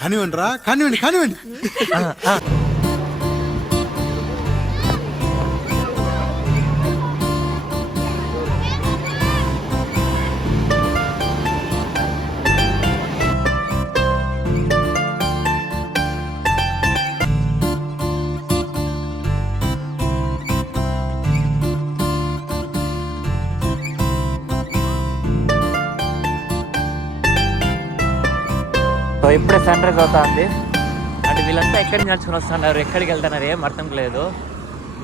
కానివ్వండి రా, కానివ్వండి కానివ్వండి. సో ఇప్పుడే సన్ రైజ్ అవుతా ఉంది. అంటే వీళ్ళంతా ఎక్కడికి నడుచుకుని వస్తున్నారు, ఎక్కడికి వెళ్తున్నారు ఏం అర్థం లేదు.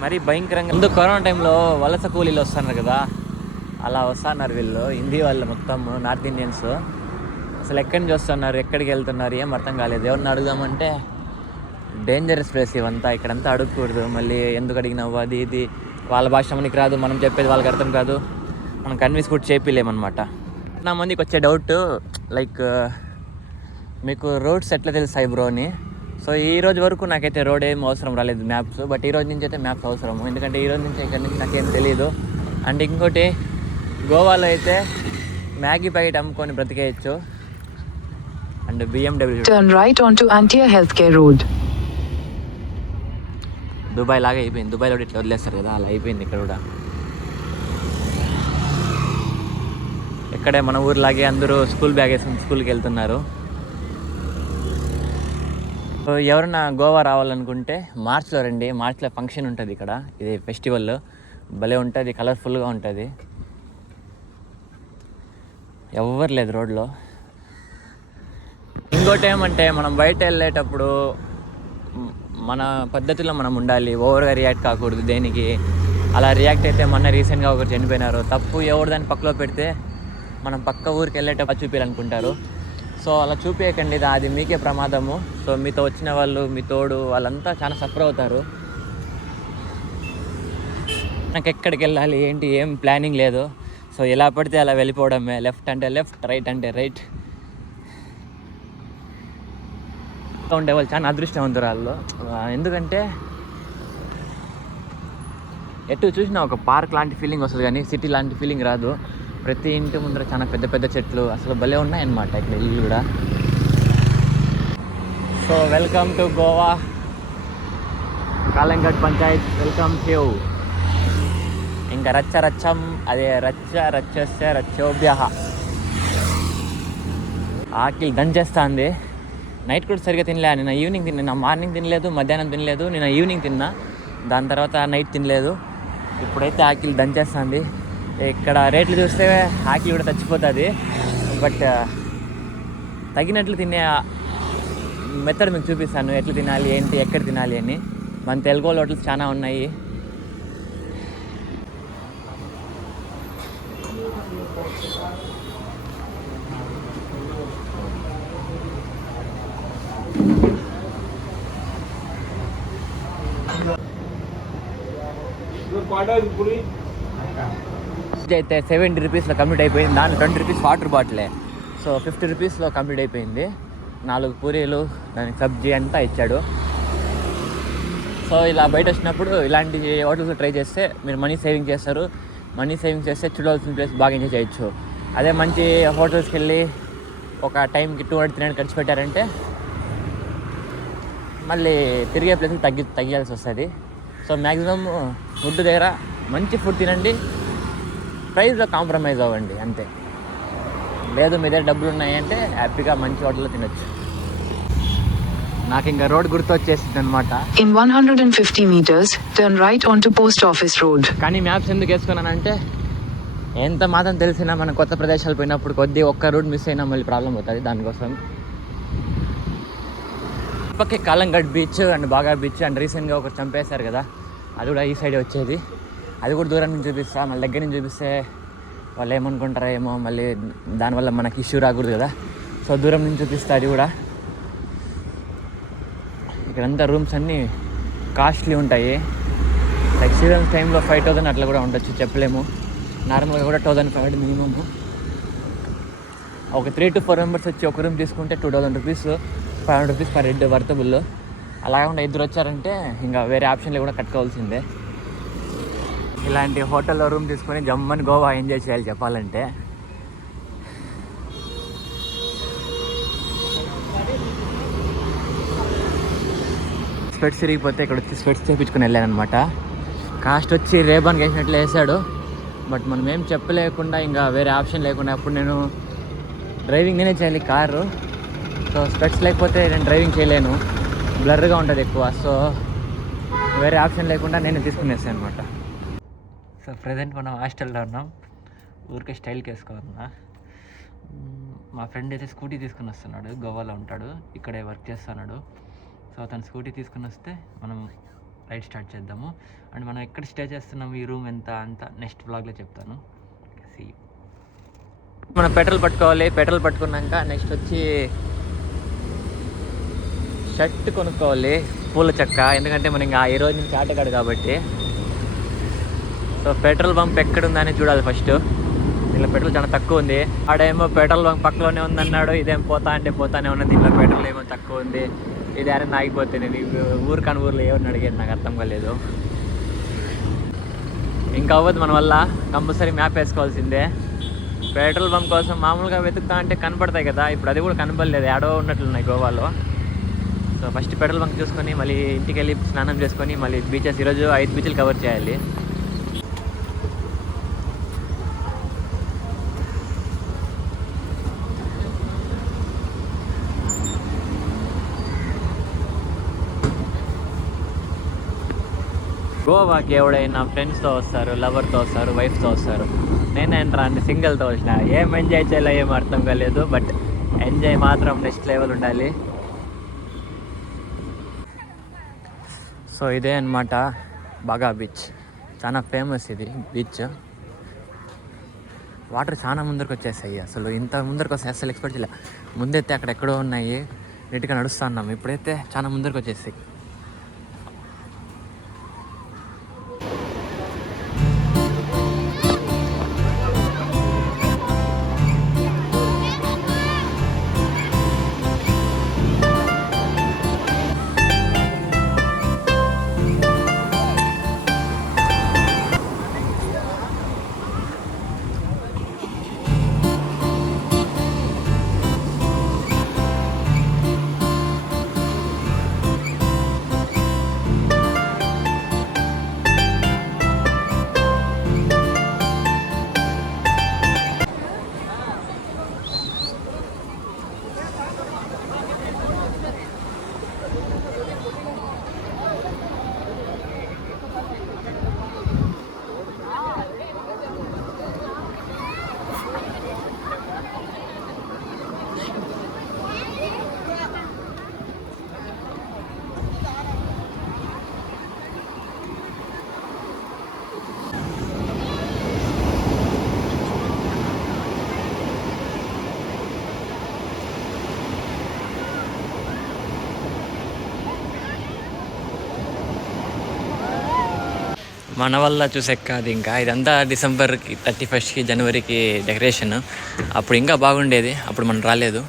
మరి భయంకరంగా ముందు కరోనా టైంలో వలస కూలీలు వస్తున్నారు కదా, అలా వస్తున్నారు వీళ్ళు. హిందీ వాళ్ళు మొత్తం నార్త్ ఇండియన్స్. అసలు ఎక్కడి నుంచి వస్తున్నారు, ఎక్కడికి వెళ్తున్నారు ఏం అర్థం కాలేదు. ఎవరిని అడుగుదామంటే డేంజరస్ ప్లేస్ ఇవంతా, ఇక్కడంతా అడగకూడదు. మళ్ళీ ఎందుకు అడిగినావు అది ఇది, వాళ్ళ భాష మనకి రాదు, మనం చెప్పేది వాళ్ళకి అర్థం కాదు, మనం కన్విన్స్ కూడా చేపిలేమన్నమాట. నా మందికి వచ్చే డౌట్ లైక్ మీకు రోడ్స్ ఎట్లా తెలుస్తాయి బ్రో అని. సో ఈ రోజు వరకు నాకైతే రోడ్ ఏం అవసరం రాలేదు మ్యాప్స్, బట్ ఈ రోజు నుంచి అయితే మ్యాప్స్ అవసరము. ఎందుకంటే ఈ రోజు నుంచి ఇక్కడ నుంచి నాకేం తెలియదు. అండ్ ఇంకోటి, గోవాలో అయితే మ్యాగీ ప్యాకెట్ అమ్ముకొని బ్రతికేయచ్చు. And BMW Turn right onto Antia Healthcare Road. Dubai లాగా అయిపోయింది. దుబాయ్లో ఇట్లా వదిలేస్తారు కదా, అలా అయిపోయింది ఇక్కడ కూడా. ఇక్కడే మన ఊర్లాగే అందరూ స్కూల్ బ్యాగ్ వేసుకుని స్కూల్కి వెళ్తున్నారు. సో ఎవరైనా గోవా రావాలనుకుంటే మార్చ్లో రండి. మార్చ్లో ఫంక్షన్ ఉంటుంది ఇక్కడ, ఇది ఫెస్టివల్ భలే ఉంటుంది, కలర్ఫుల్గా ఉంటుంది. ఎవరు లేదు రోడ్లో. ఇంకోటి ఏమంటే, మనం బయట వెళ్ళేటప్పుడు మన పద్ధతిలో మనం ఉండాలి, ఓవర్గా రియాక్ట్ కాకూడదు దేనికి. అలా రియాక్ట్ అయితే మొన్న రీసెంట్గా ఒకరు చనిపోయినారు. తప్పు ఎవరు దాన్ని పక్కలో పెడితే మనం పక్క ఊరికి వెళ్ళేటప్పుడు చూపించాలనుకుంటారు. సో అలా చూపించకండి, అది మీకే ప్రమాదము. సో మీతో వచ్చిన వాళ్ళు, మీ తోడు వాళ్ళంతా చాలా సఫర్ అవుతారు. నాకు ఎక్కడికి వెళ్ళాలి ఏంటి ఏం ప్లానింగ్ లేదు. సో ఎలా పడితే అలా వెళ్ళిపోవడమే. లెఫ్ట్ అంటే లెఫ్ట్, రైట్ అంటే రైట్. ఉండేవాళ్ళు చాలా అదృష్టవంతురాళ్ళు. ఎందుకంటే ఎటు చూసినా ఒక పార్క్ లాంటి ఫీలింగ్ వస్తుంది, కానీ సిటీ లాంటి ఫీలింగ్ రాదు. ప్రతి ఇంటి ముందర చాలా పెద్ద పెద్ద చెట్లు అసలు భలే ఉన్నాయన్నమాట ఇక్కడ ఇల్లు కూడా. So welcome to Goa, Calangute Panchayat, welcome to. ఇంకా రచ్చం, అదే రచ్చస్య రచ్చోభ్య. ఆకిలి దంచేస్తుంది. నైట్ కూడా సరిగ్గా తినలే. నిన్న ఈవినింగ్ నిన్న మార్నింగ్ తినలేదు, మధ్యాహ్నం తినలేదు, నిన్న ఈవినింగ్ తిన్నా, దాని తర్వాత నైట్ తినలేదు. ఇప్పుడైతే ఆకిలి దంచేస్తుంది. ఇక్కడ రేట్లు చూస్తే ఆకిలి కూడా చచ్చిపోతుంది. బట్ తగినట్లు తినే మెథడ్ మీకు చూపిస్తాను, ఎట్లా తినాలి ఏంటి ఎక్కడ తినాలి అని. మన తెలుగు హోటల్స్ చాలా ఉన్నాయి. అయితే 70 రూపీస్లో కంప్లీట్ అయిపోయింది. దాంట్లో 20 రూపీస్ వాటర్ బాటిలే. సో 50 రూపీస్లో కంప్లీట్ అయిపోయింది. 4 పూరీలు, దానికి సబ్జీ అంతా ఇచ్చాడు. సో ఇలా బయట వచ్చినప్పుడు ఇలాంటి హోటల్స్ ట్రై చేస్తే మీరు మనీ సేవింగ్ చేస్తారు. మనీ సేవింగ్ చేస్తే చూడాల్సిన ప్లేస్ బాగా ఎంజాయ్ చేయొచ్చు. అదే మంచి హోటల్స్కి వెళ్ళి ఒక టైంకి 200-300 ఖర్చు పెట్టారంటే మళ్ళీ తిరిగే ప్లేస్కి తగ్గాల్సి వస్తుంది. సో మ్యాక్సిమం ఫుడ్ దగ్గర మంచి ఫుడ్ తినండి, ప్రైస్లో కాంప్రమైజ్ అవ్వండి అంతే. లేదు మీ దగ్గర డబ్బులు ఉన్నాయంటే హ్యాపీగా మంచి హోటల్లో తినొచ్చు. నాకు ఇంకా రోడ్ గుర్తొచ్చేసింది అనమాట. In 150 meters, turn right onto Post Office Road. కానీ మ్యాప్స్ ఎందుకు వేసుకున్నానంటే, ఎంత మాత్రం తెలిసినా మనం కొత్త ప్రదేశాలు పోయినప్పుడు కొద్ది ఒక్క రూట్ మిస్ అయినా మళ్ళీ ప్రాబ్లం అవుతుంది. దానికోసం పక్కే కాలంగట్ బీచ్ అండ్ బాగా బీచ్. అండ్ రీసెంట్గా ఒకరు చంపేశారు కదా, అది కూడా ఈ సైడే వచ్చేది. అది కూడా దూరం నుంచి చూపిస్తా, మళ్ళీ దగ్గర నుంచి చూపిస్తే వాళ్ళు ఏమనుకుంటారో ఏమో, మళ్ళీ దానివల్ల మనకి ఇష్యూ రాకూడదు కదా. సో దూరం నుంచి చూపిస్తా. అది కూడా ఇక్కడంతా రూమ్స్ అన్నీ కాస్ట్లీ ఉంటాయి. లైక్ సీజన్స్ టైంలో 5,000 అట్లా కూడా ఉండొచ్చు, చెప్పలేము. నార్మల్గా కూడా 1,500 మినిమము. ఒక 3 to 4 మెంబర్స్ వచ్చి ఒక రూమ్ తీసుకుంటే 2,000 rupees, 500 rupees per head worthable. అలా కాకుండా ఇద్దరు వచ్చారంటే ఇంకా వేరే ఆప్షన్లు కూడా కట్టుకోవాల్సిందే. ఇలాంటి హోటల్లో రూమ్ తీసుకొని జమ్మని గోవా ఎంజాయ్ చేయాలి చెప్పాలంటే. స్పెట్స్ విరిగిపోతే ఇక్కడ వచ్చి స్పెట్స్ చేయించుకుని వెళ్ళాను అనమాట. కాస్ట్ వచ్చి రేబాన్కి వేసినట్లు వేసాడు, బట్ మనం ఏం చెప్పలేకుండా ఇంకా వేరే ఆప్షన్ లేకుండా అప్పుడు నేను డ్రైవింగ్ నేనే చేయాలి కారు. సో స్పెట్స్ లేకపోతే నేను డ్రైవింగ్ చేయలేను, బ్లర్గా ఉంటుంది ఎక్కువ. సో వేరే ఆప్షన్ లేకుండా నేను తీసుకునేసాను అనమాట. సో ప్రజెంట్ మనం హాస్టల్లో ఉన్నాం, ఊరికే స్టైల్కి వేసుకోవాలన్నా. మా ఫ్రెండ్ అయితే స్కూటీ తీసుకుని వస్తున్నాడు, గోవాలో ఉంటాడు, ఇక్కడే వర్క్ చేస్తున్నాడు. సో తను స్కూటీ తీసుకుని వస్తే మనం రైడ్ స్టార్ట్ చేద్దాము. అండ్ మనం ఎక్కడ స్టే చేస్తున్నాము, ఈ రూమ్ ఎంత అంత నెక్స్ట్ వ్లాగ్లో చెప్తాను. మనం పెట్రోల్ పట్టుకోవాలి. పెట్రోల్ పట్టుకున్నాక నెక్స్ట్ వచ్చి షర్ట్ కొనుక్కోవాలి, పూల చెక్క. ఎందుకంటే మనం ఇంకా ఈ రోజు నుంచి ఆటగాడు కాబట్టి. సో పెట్రోల్ బంప్ ఎక్కడుందని చూడాలి ఫస్ట్. దీనిలో పెట్రోల్ చాలా తక్కువ ఉంది. ఆడేమో పెట్రోల్ బంక్ పక్కలోనే ఉందన్నాడు, ఇదేం పోతానే ఉన్నది. దీనిలో పెట్రోల్ ఏమో తక్కువ ఉంది, ఇది ఎవరైనా ఆగిపోతే నేను ఊరు కాని ఊర్లో ఏమని అడిగాను, నాకు అర్థం కాలేదు. ఇంకా అవ్వదు మన వల్ల, కంపల్సరీ మ్యాప్ వేసుకోవాల్సిందే. పెట్రోల్ బంక్ కోసం మామూలుగా వెతుకుతా అంటే కనపడతాయి కదా, ఇప్పుడు అది కూడా కనపడలేదు, ఏడో ఉన్నట్లున్నాయి గోవాలో. సో ఫస్ట్ పెట్రోల్ బంక్ చూసుకొని మళ్ళీ ఇంటికి వెళ్ళి స్నానం చేసుకొని మళ్ళీ బీచెస్, ఈరోజు 5 బీచ్లు కవర్ చేయాలి. గోవాకి ఎవడైనా ఫ్రెండ్స్తో వస్తారు, లవర్తో వస్తారు, వైఫ్తో వస్తారు. నేనేంట్రా అన్ని సింగిల్తో వచ్చిన, ఏం ఎంజాయ్ చేయాలో ఏం అర్థం కాలేదు. బట్ ఎంజాయ్ మాత్రం నెక్స్ట్ లెవెల్ ఉండాలి. సో ఇదే అన్నమాట బాగా బీచ్, చాలా ఫేమస్ ఇది బీచ్. వాటర్ చాలా ముందరకు వచ్చేసాయి, అసలు ఇంత ముందరకు వస్తాయి అసలు ఎక్స్పెక్ట్ చేయలే. ముందైతే అక్కడెక్కడో ఉన్నాయి, నీట్గా నడుస్తూ ఉన్నాం. ఇప్పుడైతే చాలా ముందరకు వచ్చేసాయి. మన వల్ల చూసే కాదు, ఇంకా ఇదంతా డిసెంబర్కి 31st జనవరికి డెకరేషన్. అప్పుడు ఇంకా బాగుండేది, అప్పుడు మనం రాలేదు.